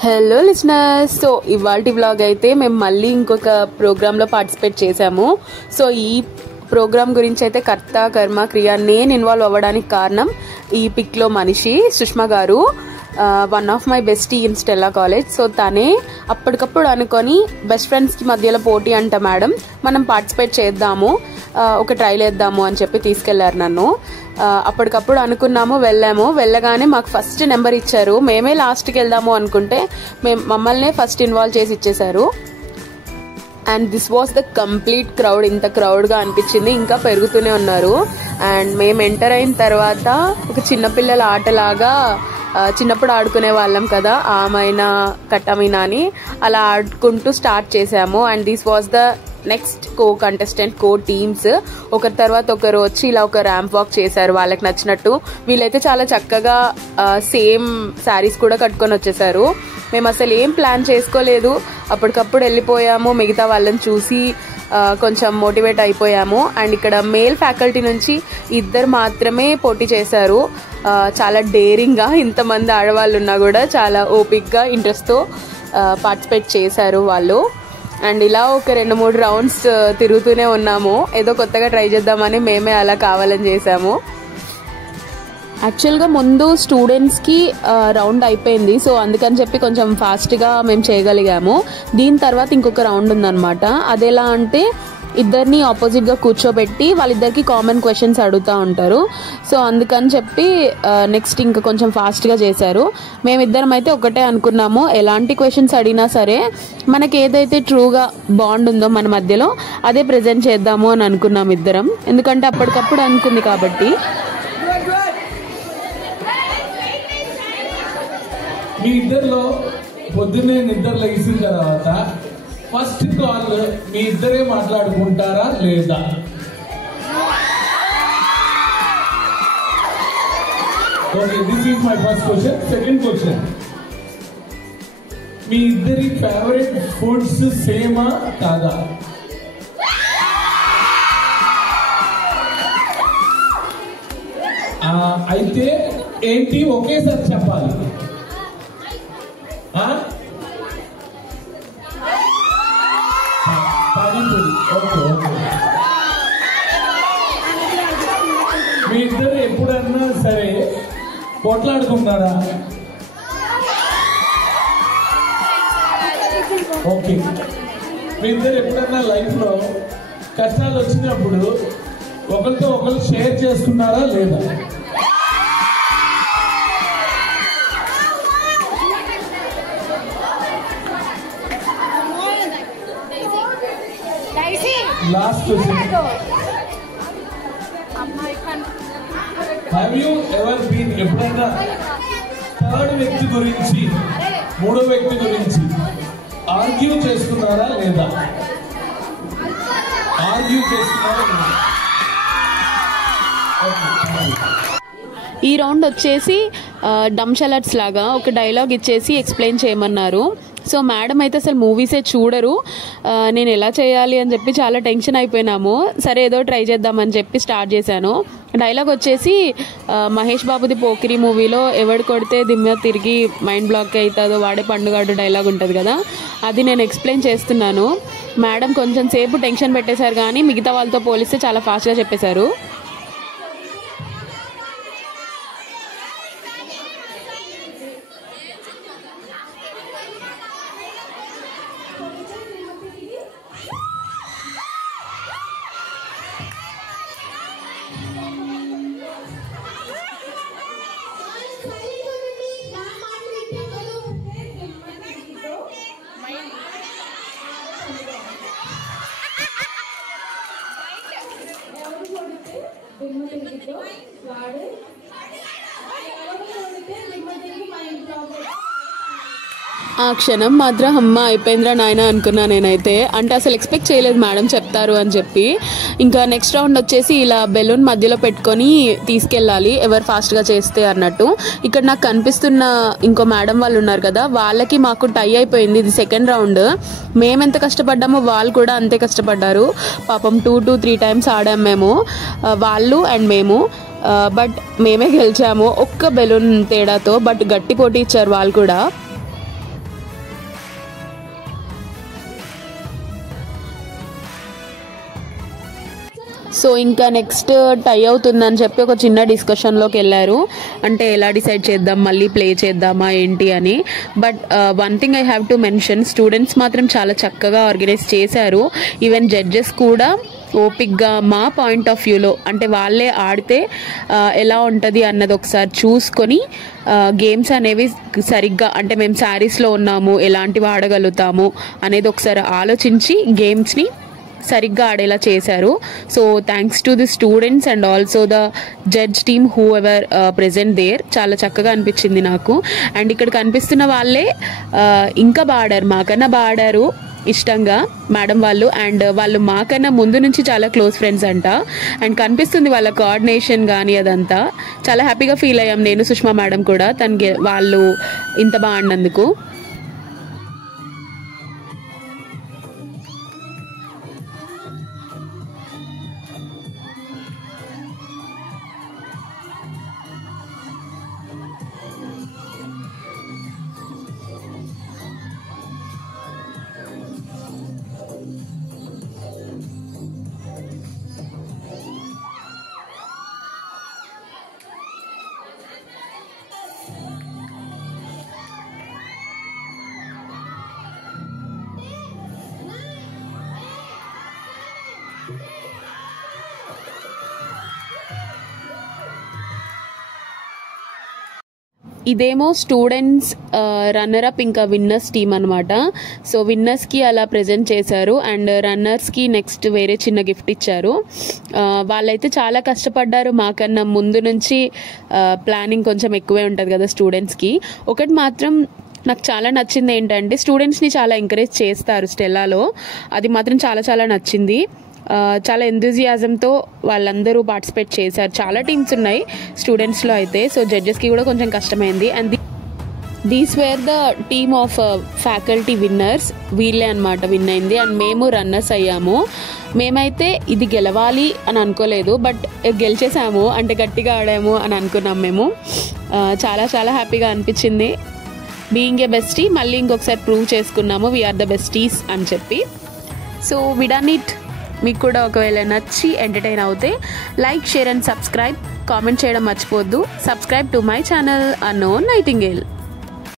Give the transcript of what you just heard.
Hello listeners. So ఇవాల్టి vlog అయితే మేము మళ్ళీ ఇంకొక ప్రోగ్రాంలో పార్టిసిపేట్ చేశాము. సో ఈ ప్రోగ్రామ్ గురించి అయితే కర్త కర్మ క్రియ నేను ఇన్వాల్వ్ అవ్వడానికి కారణం ఈ పిక్లో మనిషి సుష్మా గారు, one of my bestie in Stella college. So తనే అప్పటికప్పుడు అనుకొని బెస్ట్ ఫ్రెండ్స్కి మధ్యలో పోటీ అంట మేడం, మనం పార్టిసిపేట్ చేద్దాము, ఒక ట్రైల్ వేద్దాము అని చెప్పి తీసుకెళ్లారు నన్ను. అప్పటికప్పుడు అనుకున్నాము, వెళ్ళగానే మాకు ఫస్ట్ నెంబర్ ఇచ్చారు. మేమే లాస్ట్కి వెళ్దాము అనుకుంటే మమ్మల్నే ఫస్ట్ ఇన్వాల్వ్ చేసి ఇచ్చేశారు. And this was the complete crowd. ఇంత క్రౌడ్గా అనిపించింది, ఇంకా పెరుగుతూనే ఉన్నారు. అండ్ మేము ఎంటర్ అయిన తర్వాత ఒక చిన్నపిల్లల ఆటలాగా చిన్నప్పుడు ఆడుకునే వాళ్ళం కదా, ఆమైనా కట్టమైనా అని అలా ఆడుకుంటూ స్టార్ట్ చేసాము. And this was the next contestant teams. ఒకరి తర్వాత ఒకరు వచ్చి ఇలా ఒక ర్యాంప్ వాక్ చేశారు వాళ్ళకి నచ్చినట్టు. వీళ్ళైతే చాలా చక్కగా సేమ్ శారీస్ కూడా కట్టుకొని వచ్చేసారు. మేము అసలు ఏం ప్లాన్ చేసుకోలేదు, అప్పటికప్పుడు వెళ్ళిపోయాము. మిగతా వాళ్ళని చూసి కొంచెం మోటివేట్ అయిపోయాము. అండ్ ఇక్కడ మేల్ ఫ్యాకల్టీ నుంచి 2 మాత్రమే పోటీ చేశారు. చాలా డేరింగ్గా, ఇంతమంది ఆడవాళ్ళు ఉన్నా కూడా చాలా ఓపిక్గా ఇంట్రెస్ట్తో పార్టిసిపేట్ చేశారు వాళ్ళు. అండ్ ఇలా ఒక 2-3 రౌండ్స్ తిరుగుతూనే ఉన్నాము. ఏదో కొత్తగా ట్రై చేద్దామని మేమే అలా కావాలని చేసాము. యాక్చువల్గా ముందు స్టూడెంట్స్కి రౌండ్ అయిపోయింది, సో అందుకని చెప్పి కొంచెం ఫాస్ట్గా మేము చేయగలిగాము. దీని తర్వాత ఇంకొక రౌండ్ ఉందన్నమాట. అదెలా అంటే ఇద్దరిని ఆపోజిట్గా కూర్చోబెట్టి వాళ్ళిద్దరికి కామన్ క్వశ్చన్స్ అడుగుతూ ఉంటారు. సో అందుకని చెప్పి నెక్స్ట్ ఇంకా కొంచెం ఫాస్ట్గా చేశారు. మేమిద్దరం అయితే ఒకటే అనుకున్నాము, ఎలాంటి క్వశ్చన్స్ అడిగినా సరే మనకి ఏదైతే ట్రూగా బాండ్ ఉందో మన మధ్యలో అదే ప్రజెంట్ చేద్దాము అని అనుకున్నాం ఇద్దరం, ఎందుకంటే అప్పటికప్పుడు అనుకుంది కాబట్టి. మీ ఇద్దరిలో పొద్దున్నే నిద్ర లేచిన తర్వాత ఫస్ట్ కాల్ మీ ఇద్దరే మాట్లాడుకుంటారా లేదా? Okay, this is my first question. Second question, మీ ఇద్దరి ఫేవరెట్ ఫుడ్స్ సేమా కాదా? అయితే ఏంటి ఒకేసారి చెప్పాలి. మీ ఇద్దరు ఎప్పుడన్నా సరే కొట్లాడుకున్నారా? ఓకే, మీ ఇద్దరు ఎప్పుడన్నా లైఫ్ లో కష్టాలు వచ్చినప్పుడు ఒకరితో ఒకరు షేర్ చేసుకున్నారా లేదా? Last question, have you ever been ఎప్పుడైనా థర్డ్ వ్యక్తి గురించి, మూడో వ్యక్తి గురించి ఆర్గ్యూ చేసుకున్నారా లేదా? ఆర్గ్యూ చేసుకున్నారా లేదా? ఈ రౌండ్ వచ్చేసి డంషలట్స్ లాగా ఒక డైలాగ్ ఇచ్చేసి ఎక్స్ప్లెయిన్ చేయమన్నారు. సో మేడం అయితే అసలు మూవీసే చూడరు. నేను ఎలా చేయాలి అని చెప్పి చాలా టెన్షన్ అయిపోయినాము. సరే ఏదో ట్రై చేద్దామని చెప్పి స్టార్ట్ చేశాను. డైలాగ్ వచ్చేసి మహేష్ బాబుది పోకిరి మూవీలో ఎవడు కొడితే దిమ్మ తిరిగి మైండ్ బ్లాక్ అవుతుందో వాడే పండుగాడు డైలాగ్ ఉంటుంది కదా, అది నేను ఎక్స్ప్లెయిన్ చేస్తున్నాను. మేడం కొంచెం సేపు టెన్షన్ పెట్టేశారు, కానీ మిగతా వాళ్ళతో పోలిస్తే చాలా ఫాస్ట్గా చెప్పేశారు. ఆ క్షణం మాత్రం అమ్మ అయిపోయిందిరా నాయన అనుకున్నా నేనైతే. అంటే అసలు ఎక్స్పెక్ట్ చేయలేదు మేడం చెప్తారు అని చెప్పి. ఇంకా నెక్స్ట్ రౌండ్ వచ్చేసి ఇలా బెలూన్ మధ్యలో పెట్టుకొని తీసుకెళ్ళాలి ఎవరు ఫాస్ట్గా చేస్తే అన్నట్టు. ఇక్కడ నాకు కనిపిస్తున్న ఇంకో మేడం వాళ్ళు ఉన్నారు కదా, వాళ్ళకి మాకు టై అయిపోయింది. ఇది సెకండ్ రౌండ్. మేమెంత కష్టపడ్డామో వాళ్ళు కూడా అంతే కష్టపడ్డారు పాపం. 2 to 3 times ఆడాము మేము, వాళ్ళు అండ్ మేము. బట్ మేమే గెలిచాము ఒక్క బెలూన్ తేడాతో. బట్ గట్టి పోటీ ఇచ్చారు వాళ్ళు కూడా. సో ఇంకా నెక్స్ట్ టై అవుతుందని చెప్పి ఒక చిన్న డిస్కషన్లోకి వెళ్ళారు. అంటే ఎలా డిసైడ్ చేద్దాం, మళ్ళీ ప్లే చేద్దామా ఏంటి అని. But one thing I have to mention, students మాత్రం చాలా చక్కగా ఆర్గనైజ్ చేశారు. ఈవెన్ జడ్జెస్ కూడా ఓపిక్గా మా పాయింట్ ఆఫ్ వ్యూలో అంటే వాళ్ళే ఆడితే ఎలా ఉంటుంది అన్నది ఒకసారి చూసుకొని గేమ్స్ అనేవి సరిగ్గా అంటే మేము శారీస్లో ఉన్నాము ఎలాంటివి ఆడగలుగుతాము అనేది ఒకసారి ఆలోచించి గేమ్స్ని సరిగ్గా ఆడేలా చేశారు. So thanks to the students and also the judge team whoever present there. చాలా చక్కగా అనిపించింది నాకు. అండ్ ఇక్కడ కనిపిస్తున్న వాళ్ళే ఇంకా బాగా ఆడారు, మాకన్నా బాగా ఆడారు ఇష్టంగా మేడం వాళ్ళు. అండ్ వాళ్ళు మాకన్నా ముందు నుంచి చాలా క్లోజ్ ఫ్రెండ్స్ అంట. అండ్ కనిపిస్తుంది వాళ్ళ కోఆర్డినేషన్ కానీ అదంతా. చాలా హ్యాపీగా ఫీల్ అయ్యాం నేను, సుష్మా మేడం కూడా తనకి వాళ్ళు ఇంత బాగా ఆడినందుకు. ఇదేమో స్టూడెంట్స్ రన్నర్ అప్ ఇంకా విన్నర్స్ టీమ్ అనమాట. సో విన్నర్స్కి అలా ప్రజెంట్ చేశారు అండ్ రన్నర్స్కి నెక్స్ట్ వేరే చిన్న గిఫ్ట్ ఇచ్చారు. వాళ్ళైతే చాలా కష్టపడ్డారు, మాకన్నా ముందు నుంచి ప్లానింగ్ కొంచెం ఎక్కువే ఉంటుంది కదా స్టూడెంట్స్కి. ఒకటి మాత్రం నాకు చాలా నచ్చింది ఏంటంటే స్టూడెంట్స్ని చాలా ఎంకరేజ్ చేస్తారు స్టెల్లాలో, అది మాత్రం చాలా చాలా నచ్చింది. చాలా ఎంతూజియాజంతో వాళ్ళందరూ పార్టిసిపేట్ చేశారు. చాలా టీమ్స్ ఉన్నాయి స్టూడెంట్స్లో అయితే. సో జడ్జెస్కి కూడా కొంచెం కష్టమైంది. And these wear the team of faculty winners, వీళ్ళే అనమాట విన్ అయింది. అండ్ మేము రన్నర్స్ అయ్యాము. మేమైతే ఇది గెలవాలి అని అనుకోలేదు, బట్ గెలిచేసాము అంటే గట్టిగా ఆడాము అని అనుకున్నాం మేము. చాలా చాలా హ్యాపీగా అనిపించింది. బీయింగ్ ఏ బెస్టీ మళ్ళీ ఇంకొకసారి ప్రూవ్ చేసుకున్నాము వీఆర్ ద బెస్టీస్ అని చెప్పి. So we done it. మీకు కూడా ఒకవేళ నచ్చి ఎంటర్టైన్ అవుతే like, share and subscribe. Comment చేయడం మర్చిపోవద్దు. Subscribe to my channel unknown nightingale.